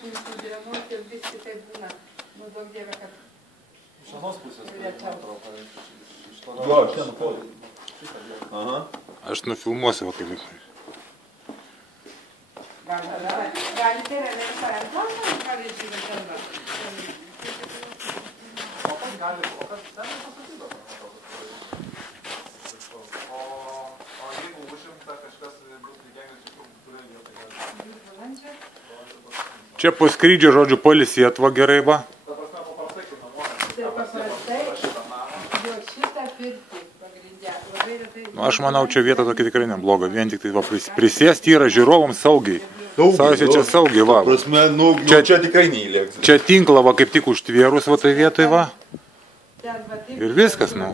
Remontai vis kitaip būna. Nu, daug dievė, kad... Iš anos pusės, nuotrauką, iš to... Jo, aš ten nufilmuosiu. Aha. Aš nufilmuosiu va kaip. Galite realiai parentuoti, pavyzdžiui, kalbą. O kas gali, o kas ten pasakydavo? O jeigu užimta kažkas bus lygiamis, kuriai vietoj gali? Čia po skrydžio, žodžiu, policija atva gerai va. Ta prasme, paprastai, kai namuoja. Tai paprastai, jo šitą pirtį pagrindę. Labai retai... Nu, aš manau, čia vieta tokia tikrai nebloga. Vien tik tai va, prisėsti yra žiūrovams saugiai. Sausiai čia saugiai, va. Prasme, nu, čia tikrai neįlėks. Čia tinklą va kaip tik užtvėrus va tai vietoj va. Ir viskas, nu.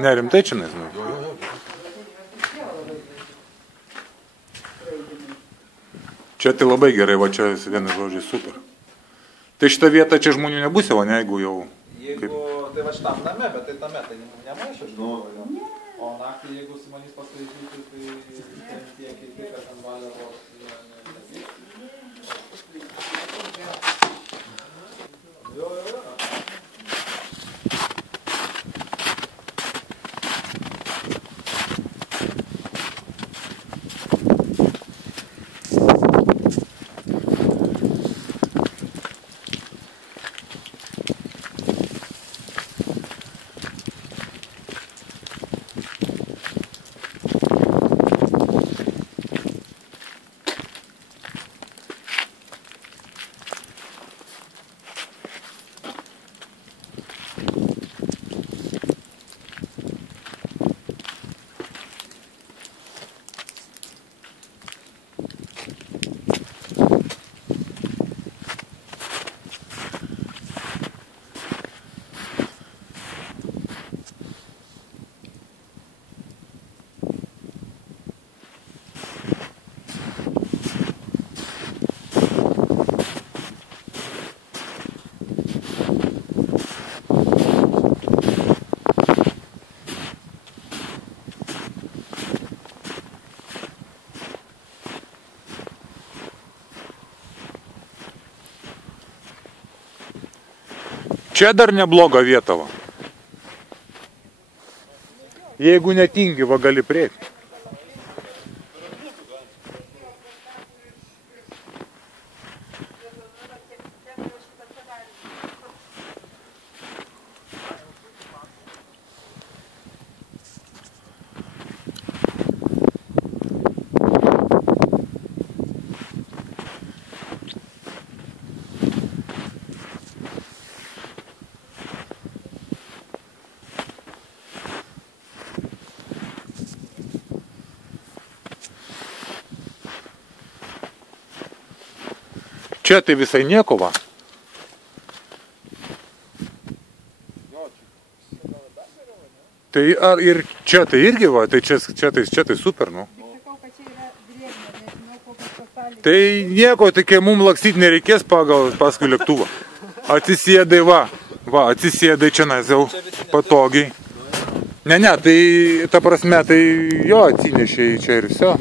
Ne, rimtai čia nežinau. Čia tai labai gerai, va čia vienas žodžiai super. Tai šitą vietą čia žmonių nebus jau, ne, jeigu jau... Jeigu, tai va šitam name, bet tai tame, tai nemaišo žinau. O naktį, jeigu su manys paskraidyti, tai ten tiek į tai, kad ten valia vos... Jo. Čia dar nebloga vieta va. Jeigu netingi, va gali prieiti. Čia tai visai nieko va. Tai ar ir čia tai irgi va, tai čia tai super, nu. Tai nieko, tai kai mums lakstyti nereikės paskui lėktuvą. Atsisėdai va, atsisėdai čia jau patogiai. Ne, tai ta prasme, tai jo atsinešė čia ir viso.